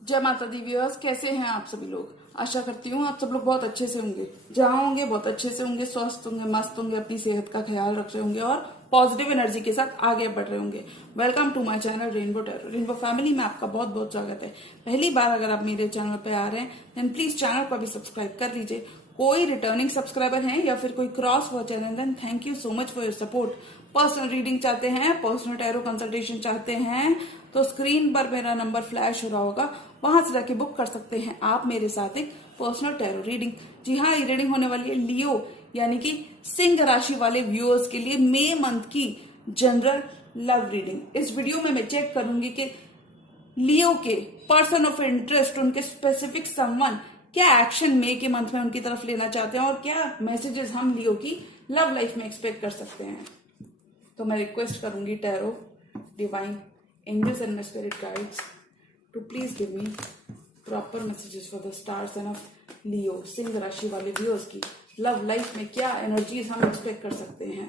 जय माता the viewers, कैसे हैं आप सभी लोग। आशा करती हूँ आप सब लोग बहुत अच्छे से होंगे। जहाँ होंगे बहुत अच्छे से होंगे, स्वस्थ होंगे, मस्त होंगे, अपनी सेहत का ख्याल रख रहे होंगे और पॉजिटिव एनर्जी के साथ आगे बढ़ रहे होंगे। Welcome to my channel rainbow tarot. Rainbow family में आपका बहुत बहुत स्वागत है। पहली बार अगर आप मेरे चैनल पे आ रहे हैं देन प्लीज चैनल को भी सब्सक्राइब कर लीजिए। कोई रिटर्निंग सब्सक्राइबर हैं या फिर कोई क्रॉस वॉचर है then thank you so much for your support. Personal reading चाहते हैं, पर्सनल टैरो कंसल्टेशन चाहते हैं तो स्क्रीन पर मेरा नंबर फ्लैश हो रहा होगा, वहां से जाके बुक कर सकते हैं आप मेरे साथ एक पर्सनल टैरो रीडिंग। जी हाँ, ये रीडिंग होने वाली है लियो यानी कि सिंह राशि वाले व्यूअर्स के लिए मई मंथ की जनरल लव रीडिंग। इस वीडियो में मैं चेक करूंगी कि लियो के पर्सन ऑफ इंटरेस्ट, उनके स्पेसिफिक समवन क्या एक्शन मई के मंथ में उनकी तरफ लेना चाहते हैं और क्या मैसेजेस हम लियो की लव लाइफ में एक्सपेक्ट कर सकते हैं। तो मैं रिक्वेस्ट करूंगी tarot, divine angels and my spirit guides to please give me proper messages for the stars and of Leo. सिंह राशि वाले व्यूअर्स की लव लाइफ में क्या एनर्जीज हम एक्सपेक्ट कर सकते हैं।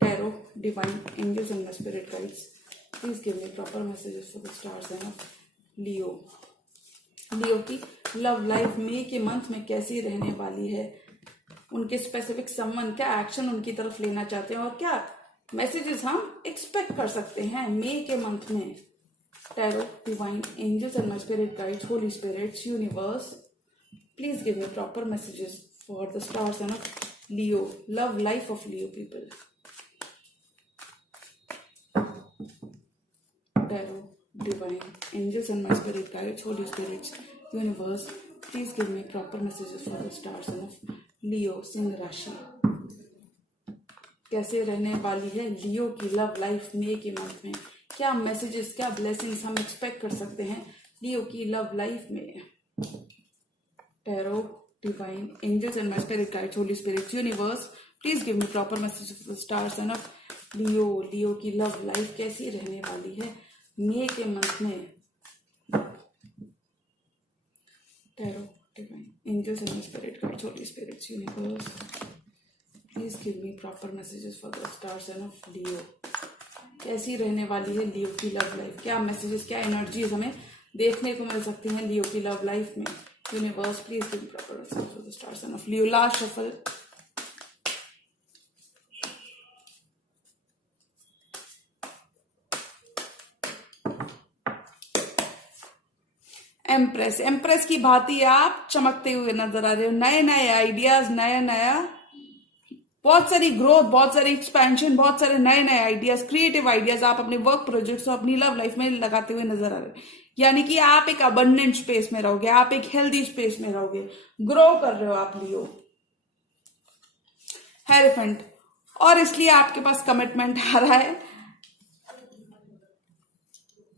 Tarot, divine angels and my spirit guides please give me proper messages for the stars and of Leo. Leo की लव लाइफ मई के मंथ में कैसी रहने वाली है, उनके स्पेसिफिक समवन क्या एक्शन उनकी तरफ लेना चाहते हैं और क्या मैसेजेस हम एक्सपेक्ट कर सकते हैं मई के मंथ में। Tarot, divine angels and my spirit guides, holy spirits, universe, please give me proper messages for the stars and of Leo, love life of Leo people. Tarot, divine angels and my spirit guides, holy spirits, universe, please give me proper messages for the stars and of Leo Singh राशि। कैसे रहने वाली है Leo की love life मई के month में, क्या messages, क्या ब्लेसिंग्स हम एक्सपेक्ट कर सकते हैं लियो की लव लाइफ में। Tarot, divine angels and my spirit guides, holy spirits, universe, please give me proper messages for the stars and of Leo. Leo की लव लाइफ कैसी रहने वाली है मई के मंथ में। Tarot, divine angels and spirit guides, holy spirits, universe, please give me proper messages for the stars and of Leo. कैसी रहने वाली है लियो की लव लाइफ, क्या मैसेजेस, क्या एनर्जीज हमें देखने को मिल सकती हैं लियो की लव लाइफ में। Universe, please give me proper messages for the stars and of Leo. Last shuffle. Empress, empress की भांति आप चमकते हुए नजर आ रहे हो। नए नए आइडियाज, नया नया, बहुत सारी ग्रोथ, बहुत सारी एक्सपेंशन, बहुत सारे नए नए आइडियाज, क्रिएटिव आइडियाज आप अपने वर्क प्रोजेक्ट्स और अपनी लव लाइफ में लगाते हुए नजर आ रहे हो। यानी कि आप एक अबंडेंट स्पेस में रहोगे, आप एक हेल्दी स्पेस में रहोगे, ग्रो कर रहे हो आप लियो। हेरेफेंट, और इसलिए आपके पास कमिटमेंट आ रहा है,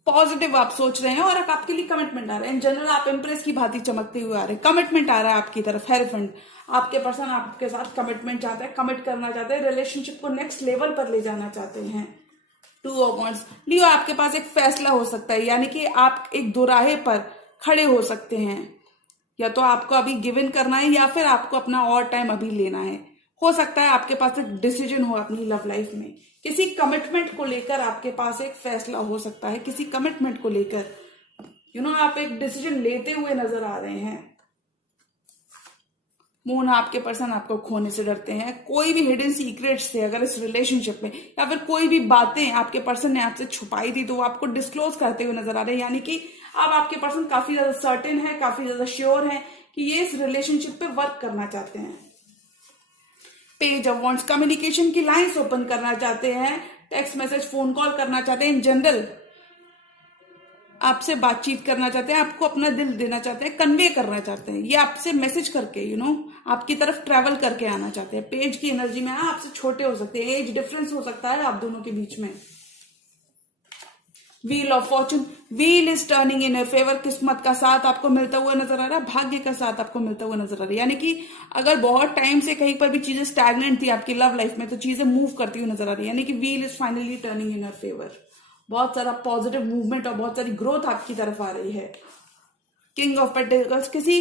पॉजिटिव आप सोच रहे हैं और आपके लिए कमिटमेंट आ रहा है। इन जनरल आप इंप्रेस की भांति चमकते हुए आ रहे हैं, कमिटमेंट आ रहा है आपकी तरफ। हेरेफेंट, आपके पर्सन आपके साथ कमिटमेंट चाहते हैं, कमिट करना चाहते हैं, रिलेशनशिप को नेक्स्ट लेवल पर ले जाना चाहते हैं। टू ऑफ वांड्स, लियो आपके पास एक फैसला हो सकता है, यानी कि आप एक दोराहे पर खड़े हो सकते हैं। या तो आपको अभी गिव इन करना है या फिर आपको अपना और टाइम अभी लेना है। हो सकता है आपके पास एक डिसीजन हो अपनी लव लाइफ में, किसी कमिटमेंट को लेकर आपके पास एक फैसला हो सकता है, किसी कमिटमेंट को लेकर आप एक डिसीजन लेते हुए नजर आ रहे हैं। मून, आपके पर्सन आपको खोने से डरते हैं। कोई भी हिडन सीक्रेट्स थे अगर इस रिलेशनशिप में, या फिर कोई भी बातें आपके पर्सन ने आपसे छुपाई थी तो वो आपको डिस्क्लोज करते हुए नजर आ रहे हैं। यानी कि अब आपके पर्सन काफी ज्यादा सर्टेन है, काफी ज्यादा श्योर है कि ये इस रिलेशनशिप पे वर्क करना चाहते हैं। पेज ऑफ वांड्स, कम्युनिकेशन की लाइंस ओपन करना चाहते हैं, टेक्स्ट मैसेज, फोन कॉल करना चाहते हैं, इन जनरल आपसे बातचीत करना चाहते हैं, आपको अपना दिल देना चाहते हैं, कन्वे करना चाहते हैं, ये आपसे मैसेज करके आपकी तरफ ट्रैवल करके आना चाहते हैं। पेज की एनर्जी में आपसे छोटे हो सकते हैं, एज डिफरेंस हो सकता है आप दोनों के बीच में। Wheel of fortune, wheel is turning in your favour, किस्मत का साथ आपको मिलता हुआ नजर आ रहा है, भाग्य का साथ आपको मिलता हुआ नजर आ रहा है। यानी कि अगर बहुत टाइम से कहीं पर भी चीजें स्टैग्नेंट थी आपकी लव लाइफ में तो चीजें मूव करती हुई नजर आ रही है। यानी कि wheel is finally turning in your favour, बहुत सारा पॉजिटिव मूवमेंट और बहुत सारी ग्रोथ आपकी तरफ आ रही है। किंग ऑफ पेंटिकल्स, किसी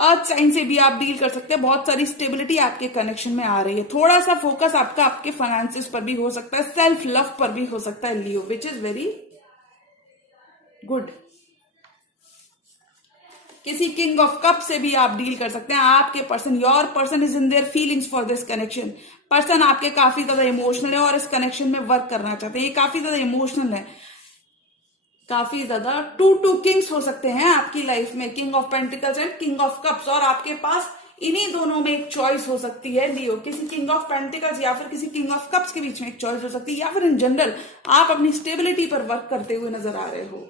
अर्थ साइन से भी आप डील कर सकते हैं, बहुत सारी स्टेबिलिटी आपके कनेक्शन में आ रही है। थोड़ा सा फोकस आपका आपके फाइनेंसेस पर भी हो सकता है, सेल्फ लव पर भी हो सकता है लियो, विच इज वेरी गुड। किसी किंग ऑफ कप से भी आप डील कर सकते हैं। आपके person, your person is in their feelings for this connection. Person आपके काफी ज्यादा इमोशनल है और इस कनेक्शन में वर्क करना चाहते हैं। ये काफी ज्यादा इमोशनल है, काफी ज्यादा। टू किंग्स हो सकते हैं आपकी लाइफ में, king of pentacles and king of cups, और आपके पास इन्हीं दोनों में एक चॉइस हो सकती है लियो, किसी किंग ऑफ पेंटिकल्स या फिर किसी किंग ऑफ कप्स के बीच में एक चॉइस हो सकती है, या फिर इन जनरल आप अपनी स्टेबिलिटी पर वर्क करते हुए नजर आ रहे हो।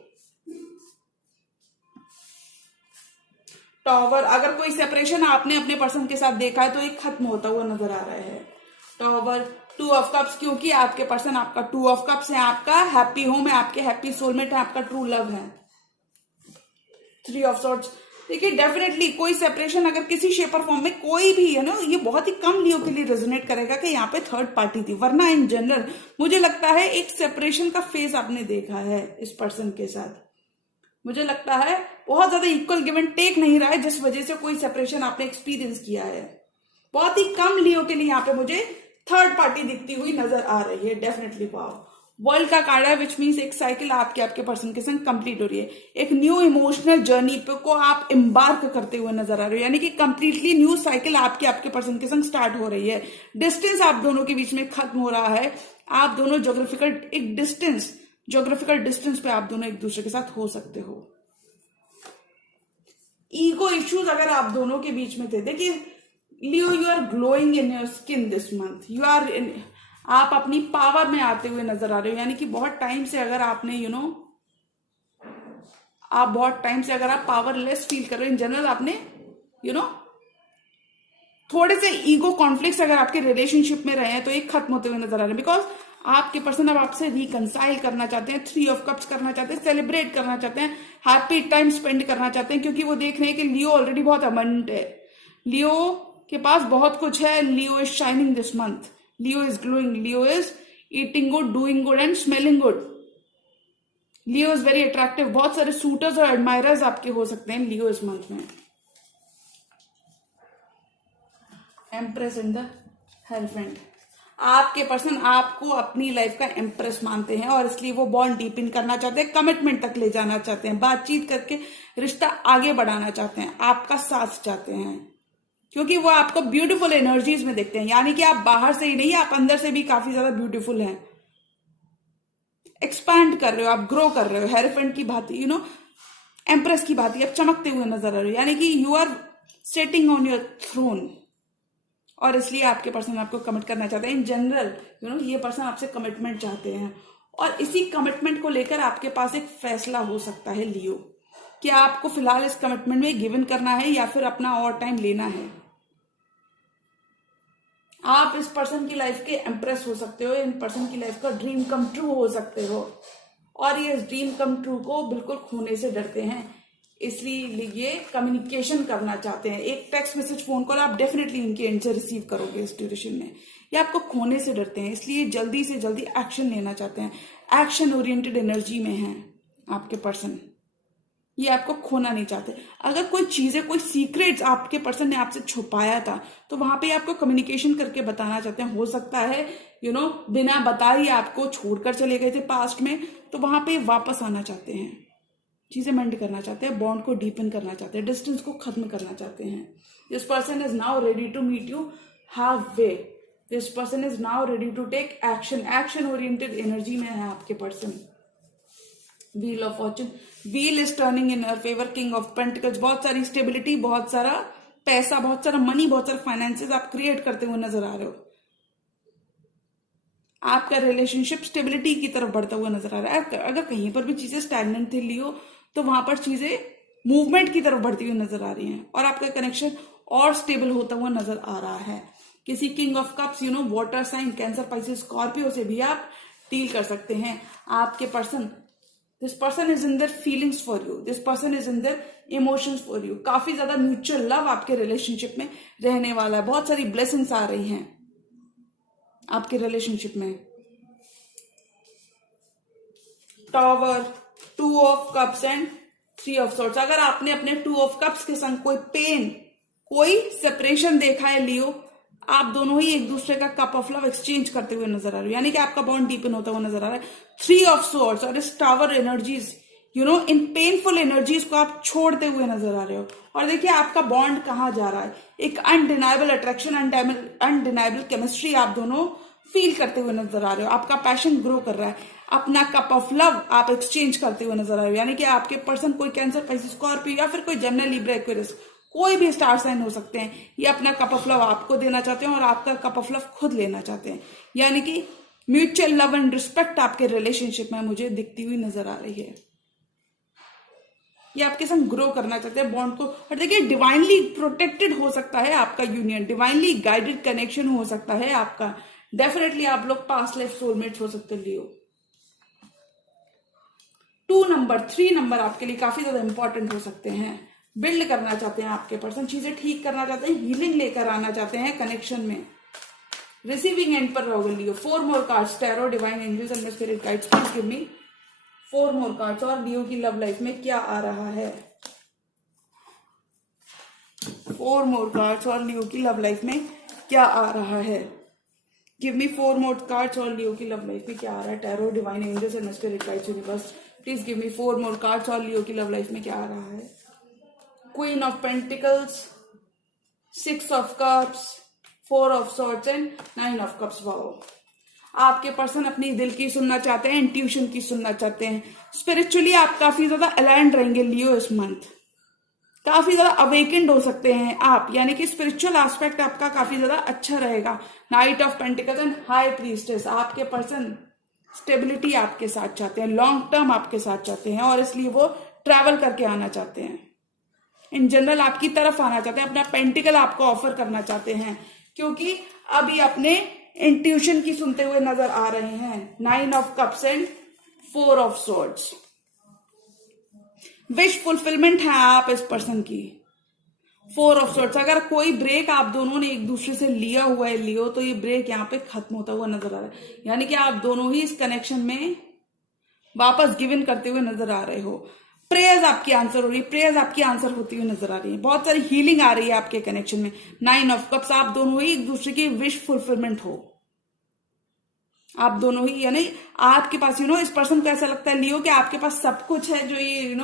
टॉवर, अगर कोई सेपरेशन आपने अपने पर्सन के साथ देखा है तो एक खत्म होता हुआ नजर आ रहा है। टॉवर, टू ऑफ कप्स, क्योंकि आपके पर्सन आपका टू ऑफ कप्स है, आपका हैप्पी होम है, आपके हैप्पी सोलमेट है, आपका ट्रू लव है। थ्री ऑफ सॉर्ड्स, देखिए डेफिनेटली कोई सेपरेशन अगर किसी शेप और फॉर्म में कोई भी है ना, ये बहुत ही कम लियो के लिए रेजोनेट करेगा कि यहाँ पे थर्ड पार्टी थी, वरना इन जनरल मुझे लगता है एक सेपरेशन का फेज आपने देखा है इस पर्सन के साथ। मुझे लगता है बहुत ज्यादा इक्वल गिव एंड टेक नहीं रहा है, जिस वजह से कोई सेपरेशन आपने एक्सपीरियंस किया है। बहुत ही कम लियो के लिए यहाँ पे मुझे थर्ड पार्टी दिखती हुई नजर आ रही है, डेफिनेटली। वाव, वर्ल्ड का कार्ड है, विच मीन्स एक साइकिल आपके पर्सन के संग कंप्लीट हो रही है। एक न्यू इमोशनल जर्नी पे को आप एम्बार्क करते हुए नजर आ रहे हो, यानी कि कंप्लीटली न्यू साइकिल आपके पर्सन के संग स्टार्ट हो रही है। डिस्टेंस आप दोनों के बीच में खत्म हो रहा है। आप दोनों ज्योग्राफिकल डिस्टेंस पे आप दोनों एक दूसरे के साथ हो सकते हो। ईगो इश्यूज अगर आप दोनों के बीच में थे, देखिए Leo, you are glowing in your skin this month, आप अपनी पावर में आते हुए नजर आ रहे हो, यानी कि बहुत टाइम से अगर आपने अगर आप पावरलेस फील कर रहे हो, इन जनरल आपने थोड़े से ईगो कॉन्फ्लिक्ट्स अगर आपके रिलेशनशिप में रहे हैं तो एक खत्म होते हुए नजर आ रहे हैं, बिकॉज आपके पर्सन अब आपसे रिकंसाइल करना चाहते हैं, थ्री ऑफ कप्स करना चाहते हैं, सेलिब्रेट करना चाहते हैं, हैप्पी टाइम स्पेंड करना चाहते हैं, क्योंकि वो देख रहे हैं कि लियो ऑलरेडी बहुत अबंडेंट है, लियो के पास बहुत कुछ है। Leo is shining this month, Leo is glowing, Leo is eating good, doing good and smelling good. Leo is very attractive. बहुत सारे सूटर्स और एडमायरर्स आपके हो सकते हैं लियो इस मंथ में। एम्प्रेस एंड द हेरोफेंट, आपके पर्सन आपको अपनी लाइफ का एम्प्रेस मानते हैं और इसलिए वो बॉन्ड डीपन करना चाहते हैं, कमिटमेंट तक ले जाना चाहते हैं, बातचीत करके रिश्ता आगे बढ़ाना चाहते हैं, आपका साथ चाहते हैं, क्योंकि वो आपको ब्यूटीफुल एनर्जीज में देखते हैं, यानी कि आप बाहर से ही नहीं, आप अंदर से भी काफी ज्यादा ब्यूटीफुल हैं। एक्सपैंड कर रहे हो, आप ग्रो कर रहे हो, हेरोफेंट की भांति, एम्प्रेस की भांति आप चमकते हुए नजर आ रहे हो, यानी कि you are setting on your throne, और इसलिए आपके पर्सन आपको कमिट करना चाहते हैं। इन जनरल ये पर्सन आपसे कमिटमेंट चाहते हैं, और इसी कमिटमेंट को लेकर आपके पास एक फैसला हो सकता है लियो, कि आपको फिलहाल इस कमिटमेंट में गिवन करना है या फिर अपना और टाइम लेना है। आप इस पर्सन की लाइफ के एम्प्रेस हो सकते हो, इन पर्सन की लाइफ का ड्रीम कम ट्रू हो सकते हो, और ये इस ड्रीम कम ट्रू को बिल्कुल खोने से डरते हैं, इसलिए ये कम्युनिकेशन करना चाहते हैं। एक टेक्स्ट मैसेज, फोन कॉल आप डेफिनेटली इनके एंड से रिसीव करोगे इस ड्यूरेशन में। ये आपको खोने से डरते हैं, इसलिए जल्दी से जल्दी एक्शन लेना चाहते हैं, एक्शन ओरिएंटेड एनर्जी में है आपके पर्सन, ये आपको खोना नहीं चाहते। अगर कोई चीजें, कोई सीक्रेट्स आपके पर्सन ने आपसे छुपाया था तो वहां पे आपको कम्युनिकेशन करके बताना चाहते हैं। हो सकता है बिना बताए आपको छोड़कर चले गए थे पास्ट में, तो वहां पे वापस आना चाहते हैं, चीजें मेंड करना चाहते हैं, बॉन्ड को डीपन करना चाहते हैं, डिस्टेंस को खत्म करना चाहते हैं। This person is now ready to meet you half way, this person is now ready to take action, action oriented energy में है आपके person. Wheel of fortune, wheel is turning in your favour, king of pentacles, बहुत सारी stability, बहुत सारा पैसा, बहुत सारा मनी, बहुत सारा फाइनेंसेस आप क्रिएट करते हुए नजर आ रहे हो। आपका रिलेशनशिप स्टेबिलिटी की तरफ बढ़ता हुआ नजर आ रहा है। अगर कहीं पर भी चीजें स्टैग्नेंट थी लियो, तो वहां पर चीजें मूवमेंट की तरफ बढ़ती हुई नजर आ रही हैं, और आपका कनेक्शन और स्टेबल होता हुआ नजर आ रहा है। किसी king of cups, water sign, cancer, Pisces, Scorpio से भी आप डील कर सकते हैं। आपके person, this person is in their feelings for you, this person is in their emotions for you. काफी ज्यादा म्यूचुअल लव आपके रिलेशनशिप में रहने वाला है, बहुत सारी ब्लेसिंग्स आ रही हैं आपके रिलेशनशिप में। Tower, two of cups and three of swords, अगर आपने अपने टू ऑफ कप्स के संग कोई पेन, कोई सेपरेशन देखा है लियो, आप दोनों ही एक दूसरे का कप ऑफ लव एक्सचेंज करते हुए नजर आ रहे हो, यानी कि आपका बॉन्ड डीपन होता हुआ नजर आ रहा है। थ्री ऑफ सॉर्ड्स और इस टावर एनर्जीज, इन पेनफुल एनर्जीज को आप छोड़ते हुए नजर आ रहे हो। और देखिए आपका बॉन्ड कहाँ जा रहा है, एक अनडिनाइबल अट्रैक्शन, अनडिनाइबल केमिस्ट्री आप दोनों फील करते हुए नजर आ रहे हो। आपका पैशन ग्रो कर रहा है, अपना कप ऑफ लव आप एक्सचेंज करते हुए नजर आ रहे हो। यानी कि आपके पर्सन कोई कैंसर, स्पाइसी, स्कॉर्पियो या फिर कोई जेमिनी, लिब्रा, एक्वेरियस, कोई भी स्टार साइन हो सकते हैं। ये अपना कप ऑफ लव आपको देना चाहते हैं और आपका कप ऑफ लव खुद लेना चाहते हैं। यानी कि म्यूचुअल लव एंड रिस्पेक्ट आपके रिलेशनशिप में मुझे दिखती हुई नजर आ रही है। ये आपके संग ग्रो करना चाहते हैं बॉन्ड को। और देखिए डिवाइनली प्रोटेक्टेड हो सकता है आपका यूनियन, डिवाइनली गाइडेड कनेक्शन हो सकता है आपका। डेफिनेटली आप लोग पास्ट लाइफ सोलमेट्स हो सकते हैं लियो। 2 नंबर, 3 नंबर आपके लिए काफी ज्यादा इंपॉर्टेंट हो सकते हैं। बिल्ड करना चाहते हैं आपके पर्सन, चीजें ठीक करना चाहते हैं, हीलिंग लेकर आना चाहते हैं कनेक्शन में। रिसीविंग एंड पर रहोगे Leo. 4 more cards, tarot, divine angels and spirit guides, please give me 4 more cards. और लियो की लव लाइफ में क्या आ रहा है? 4 मोर कार्ड्स और लियो की लव लाइफ में क्या आ रहा है? गिव मी 4 मोर कार्ड्स और लियो की लव लाइफ में क्या आ रहा है? Tarot, divine angels and spirit guides, universe please give me 4 more cards और लियो की लव लाइफ में क्या आ रहा है? Queen of pentacles, 6 of cups, 4 of swords and 9 of cups. Wow, आपके पर्सन अपनी दिल की सुनना चाहते हैं, इंट्यूशन की सुनना चाहते हैं। स्पिरिचुअली आप काफी ज्यादा अलाइंड रहेंगे लियो इस मंथ, काफी ज्यादा अवेकेंड हो सकते हैं आप। यानी कि स्पिरिचुअल एस्पेक्ट आपका काफी ज्यादा अच्छा रहेगा। Night of pentacles and high priestess, आपके पर्सन स्टेबिलिटी आपके साथ चाहते हैं, लॉन्ग टर्म आपके साथ चाहते हैं और इसलिए वो ट्रैवल करके आना चाहते हैं। इन जनरल आपकी तरफ आना चाहते हैं, अपना पेंटिकल आपको ऑफर करना चाहते हैं, क्योंकि अभी अपने इंट्यूशन की सुनते हुए नजर आ रहे हैं। 9 of cups and 4 of swords. Wish fulfilment है आप इस पर्सन की। 4 ऑफ सॉर्ड्स, अगर कोई ब्रेक आप दोनों ने एक दूसरे से लिया हुआ है लियो, तो ये ब्रेक यहाँ पे खत्म होता हुआ नजर आ रहा है। यानी कि आप दोनों ही इस कनेक्शन में वापस गिव इन करते हुए नजर आ रहे हो। प्रेयर्स आपकी आंसर हो रही है, प्रेयर्स आपकी आंसर होती हुई नजर आ रही है। बहुत सारी हीलिंग आ रही है आपके कनेक्शन में। 9 ऑफ कप्स, आप दोनों ही एक दूसरे की विश फुलफिलमेंट हो। आप दोनों ही, यानी आपके पास इस पर्सन को ऐसा लगता है लियो कि आपके पास सब कुछ है जो ये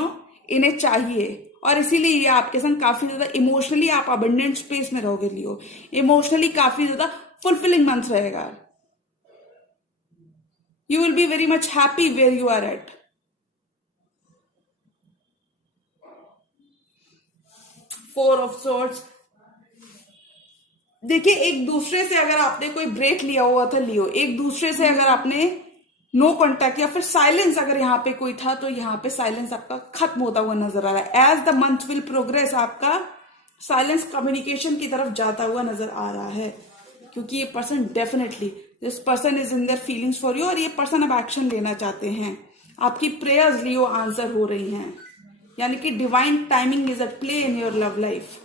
इन्हें चाहिए, और इसीलिए ये आपके संग काफी ज्यादा इमोशनली आप अबंडेंट स्पेस में रहोगे लियो। इमोशनली काफी ज्यादा फुलफिलिंग मंथ रहेगा। You will be very much happy where you are at. Four of swords, देखिए एक दूसरे से अगर आपने कोई ब्रेक लिया हुआ था लियो, एक दूसरे से अगर आपने नो कांटेक्ट या फिर साइलेंस अगर यहाँ पे कोई था, तो यहाँ पे साइलेंस आपका खत्म होता हुआ नजर आ रहा है। As the month will progress, आपका साइलेंस कम्युनिकेशन की तरफ जाता हुआ नजर आ रहा है, क्योंकि ये person definitely, this person is in their feelings for you, और ये पर्सन अब एक्शन लेना चाहते हैं। आपकी प्रेयर्स लियो आंसर हो रही हैं, यानी कि divine timing is at play in your love life.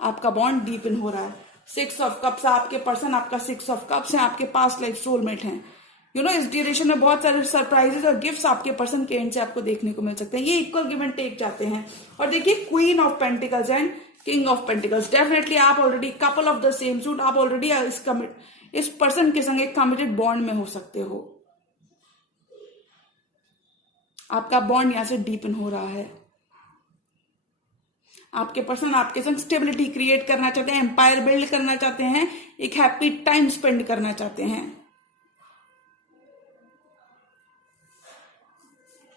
आपका बॉन्ड डीपन हो रहा है। 6 ऑफ कप्स, आपके पर्सन आपका 6 ऑफ कप्स है, आपके पास्ट लाइफ सोलमेट हैं। इस ड्यूरेशन में बहुत सारे सरप्राइजेस और गिफ्ट्स आपके पर्सन के एंड से आपको देखने को मिल सकते हैं। ये इक्वल गिव एंड टेक चाहते हैं। और देखिए queen of pentacles and king of pentacles, definitely आप already couple of the same suit, आप ऑलरेडी इस पर्सन के संग एक कमिटेड बॉन्ड में हो सकते हो। आपका बॉन्ड यहां से डीपन हो रहा है। आपके पर्सन आपके संग स्टेबिलिटी क्रिएट करना चाहते हैं, एम्पायर बिल्ड करना चाहते हैं, एक हैप्पी टाइम स्पेंड करना चाहते हैं।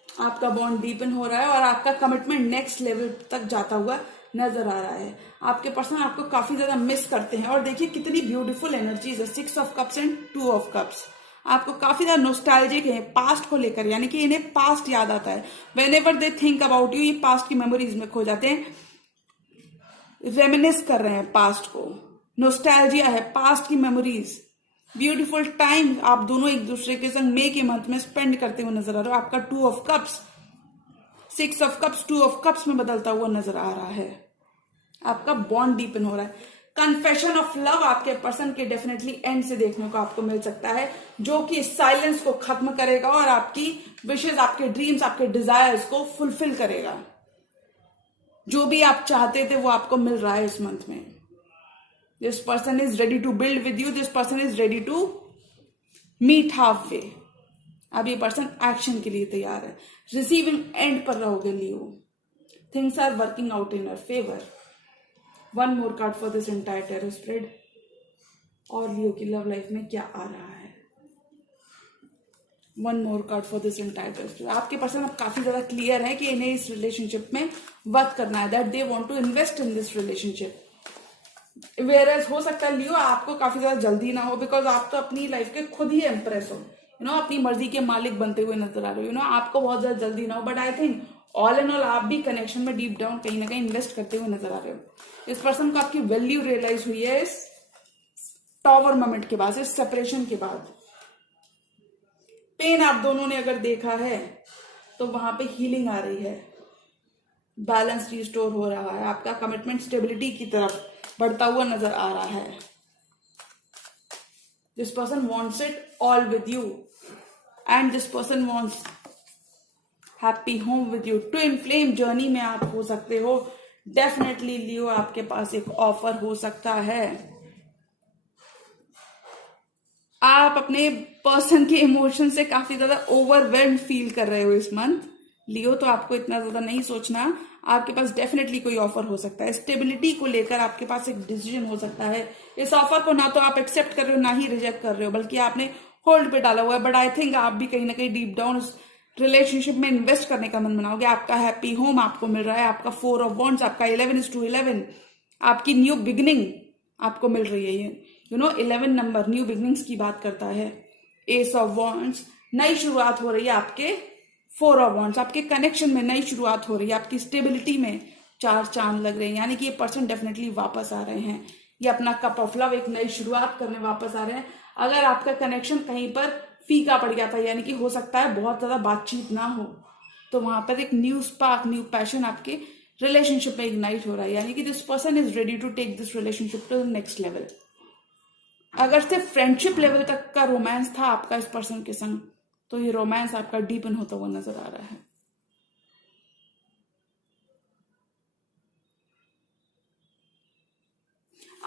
आपका बॉन्ड डीपन हो रहा है और आपका कमिटमेंट नेक्स्ट लेवल तक जाता हुआ नजर आ रहा है। आपके पर्सन आपको काफी ज्यादा मिस करते हैं। और देखिए कितनी ब्यूटीफुल एनर्जीज है। 6 of cups and 2 of cups, आपको काफी ज्यादा नॉस्टैल्जिक है पास्ट को लेकर, यानी कि इन्हें पास्ट याद आता है। When ever they think about you, ये पास्ट की मेमोरीज में खो जाते हैं, रेमिनिस कर रहे हैं पास्ट को। नॉस्टैल्जिया है, पास्ट की मेमोरीज। ब्यूटीफुल टाइम आप दोनों एक दूसरे के संग मे के मंथ में स्पेंड करते हुए नजर आ रहे हो। आपका 2 of cups 6 of cups 2 of cups में बदलता हुआ नजर आ रहा है। आपका बॉन्ड डीपन हो रहा है। कन्फेशन ऑफ लव आपके पर्सन के डेफिनेटली एंड से देखने को आपको मिल सकता है, जो कि इस साइलेंस को खत्म करेगा और आपकी विशेष, आपके ड्रीम्स, आपके डिजायर्स को फुलफिल करेगा। जो भी आप चाहते थे वो आपको मिल रहा है इस मंथ में। This person is ready to build with you, this person is ready to meet half way. अब ये पर्सन एक्शन के लिए तैयार है, रिसीविंग एंड पर रहोगे Leo. Things are working out in your favour. One more card for this entire tarot spread. और Leo की लव लाइफ में क्या आ रहा है? One more card for this entire tarot spread. आपके पर्सन अब काफी ज्यादा क्लियर है कि इन्हें इस रिलेशनशिप में वर्क करना है, that they want to invest in this relationship. Whereas हो सकता है लियो आपको काफी ज्यादा जल्दी ना हो, बिकॉज आप तो अपनी लाइफ के खुद ही एम्प्रेस हो, अपनी मर्जी के मालिक बनते हुए नजर आ रहे हो, आपको बहुत ज्यादा जल्दी ना हो। But I think all in all आप भी कनेक्शन में डीप डाउन कहीं ना कहीं इन्वेस्ट करते हुए नजर आ रहे हो। इस पर्सन को आपकी वैल्यू रियलाइज हुई है इस टॉवर मोमेंट के बाद, इस सेपरेशन के बाद। पेन आप दोनों ने अगर देखा है तो वहां पे हीलिंग आ रही है, बैलेंस रिस्टोर हो रहा है, आपका कमिटमेंट स्टेबिलिटी की तरफ बढ़ता हुआ नजर आ रहा है। This person wants it all with you and this person wants happy home with you. Twin flame journey में आप हो सकते हो। डेफिनेटली लियो आपके पास एक ऑफर हो सकता है। आप अपने पर्सन के इमोशन से काफी ज्यादा ओवरवेल्ड फील कर रहे हो इस मंथ लियो, तो आपको इतना ज्यादा नहीं सोचना। आपके पास डेफिनेटली कोई ऑफर हो सकता है। स्टेबिलिटी को लेकर आपके पास एक डिसीजन हो सकता है। इस ऑफर को ना तो आप एक्सेप्ट कर रहे हो ना ही रिजेक्ट कर रहे हो, बल्कि आपने होल्ड पे डाला हुआ है। बट आई थिंक आप भी कहीं ना कहीं डीप डाउन उस रिलेशनशिप में इन्वेस्ट करने का मन बनाओगे। आपका हैप्पी होम आपको मिल रहा है, आपका 4 ऑफ वॉन्ड्स, आपका 11:11, आपकी न्यू बिगिनिंग आपको मिल रही है। ये 11 नंबर न्यू बिगिनिंग्स की बात करता है। एस ऑफ वॉन्ड्स, नई शुरुआत हो रही है आपके 4 ऑफ वॉन्ड्स, आपके कनेक्शन में नई शुरुआत हो रही है, आपकी स्टेबिलिटी में 4 चांद लग रहे हैं। यानी कि ये पर्सन डेफिनेटली वापस आ रहे हैं, ये अपना कप ऑफ लव एक नई शुरुआत करने वापस आ रहे हैं। अगर आपका कनेक्शन कहीं पर फीका पड़ गया था, यानी कि हो सकता है बहुत ज्यादा बातचीत ना हो, तो वहां पर एक न्यू स्पार्क, न्यू पैशन आपके रिलेशनशिप में इग्नाइट हो रहा है। यानी कि this person is ready to take this relationship to the next level. अगर सिर्फ फ्रेंडशिप लेवल तक का रोमांस था आपका इस पर्सन के संग, तो ये रोमांस आपका डीपन होता हुआ नजर आ रहा है।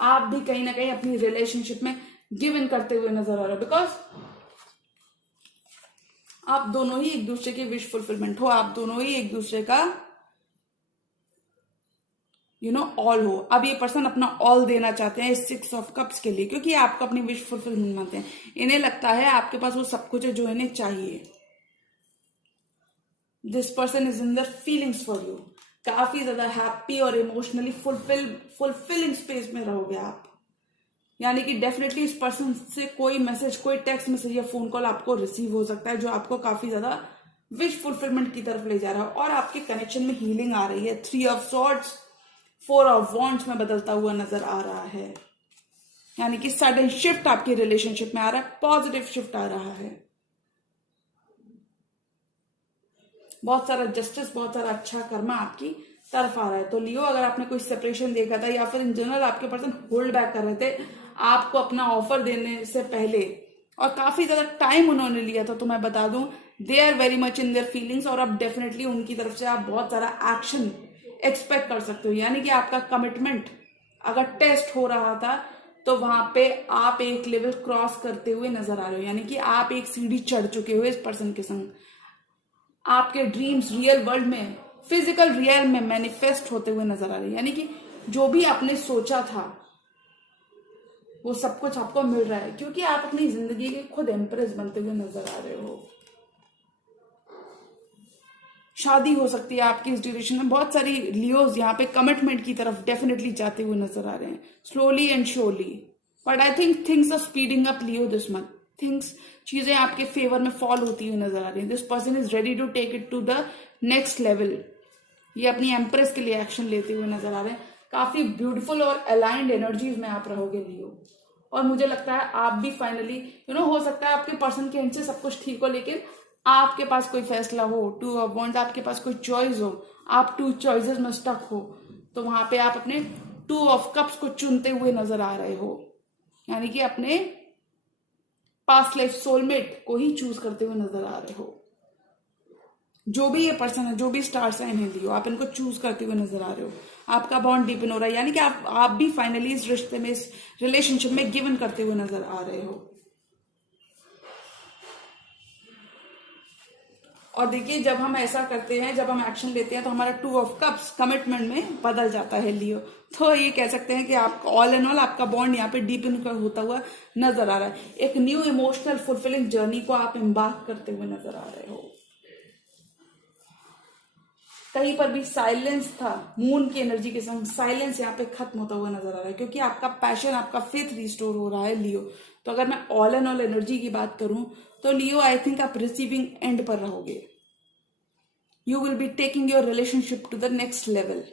आप भी कहीं ना कहीं अपनी रिलेशनशिप में गिव इन करते हुए नजर आ रहे हो, बिकॉज आप दोनों ही एक दूसरे के विश फुलफिलमेंट हो, आप दोनों ही एक दूसरे का ऑल हो। अब ये पर्सन अपना ऑल देना चाहते हैं इस 6 ऑफ कप्स के लिए, क्योंकि आपको अपनी विश फुलफिलमेंट मानते हैं। इन्हें लगता है आपके पास वो सब कुछ है जो इन्हें चाहिए। This person is in the feelings for you. काफी ज्यादा हैप्पी और इमोशनली फुलफिलिंग स्पेस में रहोगे आप। यानी कि डेफिनेटली इस पर्सन से कोई मैसेज, कोई टेक्स्ट मैसेज या फोन कॉल आपको रिसीव हो सकता है, जो आपको काफी ज्यादा विश फुलफिलमेंट की तरफ ले जा रहा है। और आपके कनेक्शन में हीलिंग आ रही है। 3 ऑफ सॉर्ड्स 4 ऑफ वॉन्ड्स में बदलता हुआ नजर आ रहा है। यानी कि सडन शिफ्ट आपके रिलेशनशिप में आ रहा है, पॉजिटिव शिफ्ट आ रहा है। बहुत सारा जस्टिस, बहुत सारा अच्छा कर्मा आपकी तरफ आ रहा है। तो लियो, अगर आपने कोई सेपरेशन देखा था या फिर इन जनरल आपके पर्सन होल्ड बैक कर रहे थे आपको अपना ऑफर देने से पहले, और काफी ज्यादा टाइम उन्होंने लिया था, तो मैं बता दूं they are very much in their feelings. और अब डेफिनेटली उनकी तरफ से आप बहुत सारा एक्शन एक्सपेक्ट कर सकते हो। यानी कि आपका कमिटमेंट अगर टेस्ट हो रहा था, तो वहां पे आप एक लेवल क्रॉस करते हुए नजर आ रहे हो। यानी कि आप एक सीढ़ी चढ़ चुके हो इस पर्सन के संग। आपके ड्रीम्स रियल वर्ल्ड में, फिजिकल रियल में मैनिफेस्ट होते हुए नजर आ रहे हैं। यानी कि जो भी आपने सोचा था वो सब कुछ आपको मिल रहा है, क्योंकि आप अपनी जिंदगी के खुद एम्प्रेस बनते हुए नजर आ रहे हो। शादी हो सकती है आपकी इस ड्यूरेशन में। बहुत सारी लियोज यहाँ पे कमिटमेंट की तरफ डेफिनेटली जाते हुए नजर आ रहे हैं, slowly and surely. But I think things are speeding up Leo this month. चीजें आपके फेवर में फॉल होती हुई नजर आ रही है। This person is ready to take it to the next level. ये अपनी एम्प्रेस के लिए एक्शन लेते हुए नजर आ रहे हैं। काफी ब्यूटीफुल और अलाइंड एनर्जीज में आप रहोगे लियो। और मुझे लगता है आप भी फाइनली हो सकता है आपके पर्सन के एंड से सब कुछ ठीक हो, लेकिन आपके पास कोई फैसला हो, 2 ऑफ वॉन्ड्स, आपके पास कोई चॉइस हो, आप 2 चॉइसेस में स्टक हो, तो वहां पे आप अपने 2 ऑफ कप्स को चुनते हुए नजर आ रहे हो। यानी कि अपने पास्ट लाइफ सोलमेट को ही चूज करते हुए नजर आ रहे हो। जो भी ये पर्सन है, जो भी स्टार साइन है लियो, आप इनको चूज करते हुए नजर आ रहे हो। आपका बॉन्ड डीपन हो रहा है। यानी कि आप भी फाइनली इस रिश्ते में, इस रिलेशनशिप में गिवन करते हुए नजर आ रहे हो। और देखिए जब हम ऐसा करते हैं, जब हम एक्शन लेते हैं तो हमारा 2 ऑफ कप्स कमिटमेंट में बदल जाता है लियो। तो ये कह सकते हैं कि आप ऑल एंड ऑल आपका बॉन्ड यहाँ पे डीपन होता हुआ नजर आ रहा है। एक न्यू इमोशनल फुलफिलिंग जर्नी को आप एम्बार्क करते हुए नजर आ रहे हो। कहीं पर भी साइलेंस था, मून की एनर्जी के संग साइलेंस यहाँ पे खत्म होता हुआ नजर आ रहा है, क्योंकि आपका पैशन, आपका फेथ रिस्टोर हो रहा है लियो। तो अगर मैं ऑल एंड ऑल एनर्जी की बात करूं तो लियो आई थिंक आप रिसीविंग एंड पर रहोगे। You will be taking your relationship to the next level.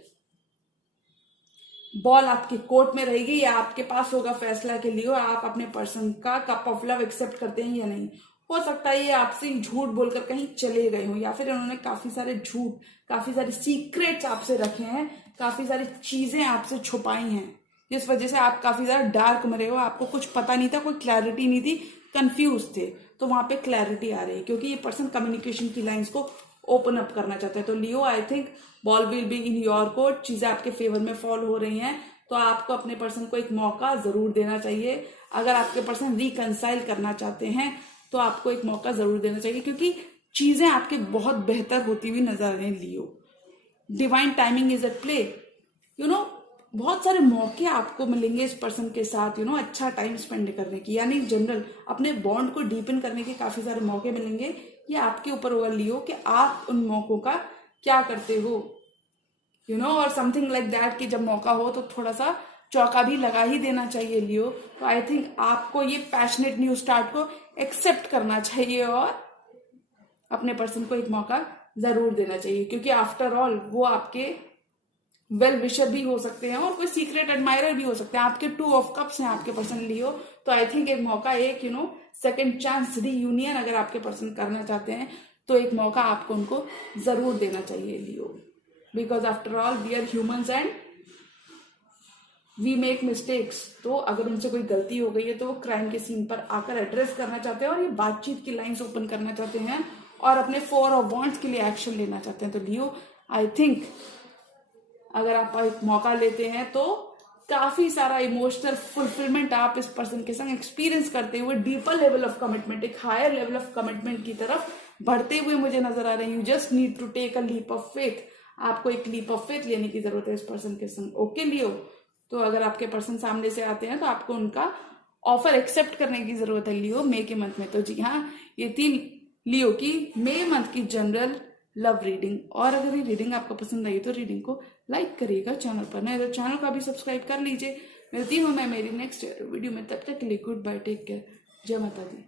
Ball आपके कोर्ट में रहेगी या आपके पास होगा फैसला के लिए आप अपने पर्सन का कप ऑफ लव एक्सेप्ट करते हैं या नहीं। हो सकता है ये आपसे झूठ बोलकर कहीं चले गए हो, या फिर उन्होंने काफी सारे झूठ, काफी सारे सीक्रेट्स आपसे रखे हैं, काफी सारी चीजें आपसे छुपाई हैं, जिस वजह से आप काफी ज्यादा डार्क में रहे हो। आपको कुछ पता नहीं था, कोई क्लैरिटी नहीं थी, कंफ्यूज थे। तो वहां पे क्लैरिटी आ रही है, क्योंकि ये पर्सन कम्युनिकेशन की लाइंस को ओपन अप करना चाहते हैं। तो Leo I think ball will be in your court, चीजें आपके फेवर में फॉल हो रही हैं। तो आपको अपने पर्सन को एक मौका जरूर देना चाहिए। अगर आपके पर्सन रिकंसाइल करना चाहते हैं तो आपको एक मौका जरूर देना चाहिए, क्योंकि चीजें आपके बहुत बेहतर होती हुई नजर आ रही हैं Leo. Divine timing is at play. You know बहुत सारे मौके आपको मिलेंगे इस पर्सन के साथ, अच्छा टाइम स्पेंड करने की, यानी जनरल अपने बॉन्ड को डीपन करने के काफी सारे मौके मिलेंगे। ये आपके ऊपर होगा लियो कि आप उन मौकों का क्या करते हो, और समथिंग लाइक दैट कि जब मौका हो तो थोड़ा सा चौका भी लगा ही देना चाहिए लियो। तो आई थिंक आपको ये पैशनेट न्यू स्टार्ट को एक्सेप्ट करना चाहिए और अपने पर्सन को एक मौका जरूर देना चाहिए, क्योंकि आफ्टर ऑल वो आपके वेल विशर भी हो सकते हैं और कोई सीक्रेट एडमायरर भी हो सकते हैं। आपके 2 ऑफ कप्स हैं आपके पर्सन लियो। तो आई थिंक एक मौका, एक सेकंड चांस रीयूनियन अगर आपके पर्सन करना चाहते हैं तो एक मौका आपको उनको जरूर देना चाहिए Leo, because after all we are humans and we make mistakes. तो अगर उनसे कोई गलती हो गई है तो वो क्राइम के सीन पर आकर एड्रेस करना चाहते हैं और ये बातचीत की लाइंस ओपन करना चाहते हैं और अपने 4 ऑफ वांड्स के लिए एक्शन लेना चाहते हैं। तो लियो आई थिंक अगर आप एक मौका लेते हैं तो काफी सारा इमोशनल फुलफिलमेंट आप इस पर्सन के संग एक्सपीरियंस करते हुए डीपर लेवल ऑफ कमिटमेंट, एक हायर लेवल ऑफ कमिटमेंट की तरफ बढ़ते हुए मुझे नजर आ रहे हैं। You just need to take a leap of faith. आपको एक लीप ऑफ फेथ लेने की जरूरत है इस पर्सन के संग। ओके लियो, तो अगर आपके पर्सन सामने से आते हैं तो आपको उनका ऑफर एक्सेप्ट करने की जरूरत है लियो मई के मंथ में। तो जी हाँ, ये थी लियो की मई मंथ की जनरल लव रीडिंग। और अगर ये रीडिंग आपको पसंद आई तो रीडिंग को लाइक करिएगा, चैनल पर नए तो चैनल को भी सब्सक्राइब कर लीजिए। मिलती हूँ मैं मेरी नेक्स्ट वीडियो में, तब तक के लिए गुड बाय, टेक केयर, जय माता दी।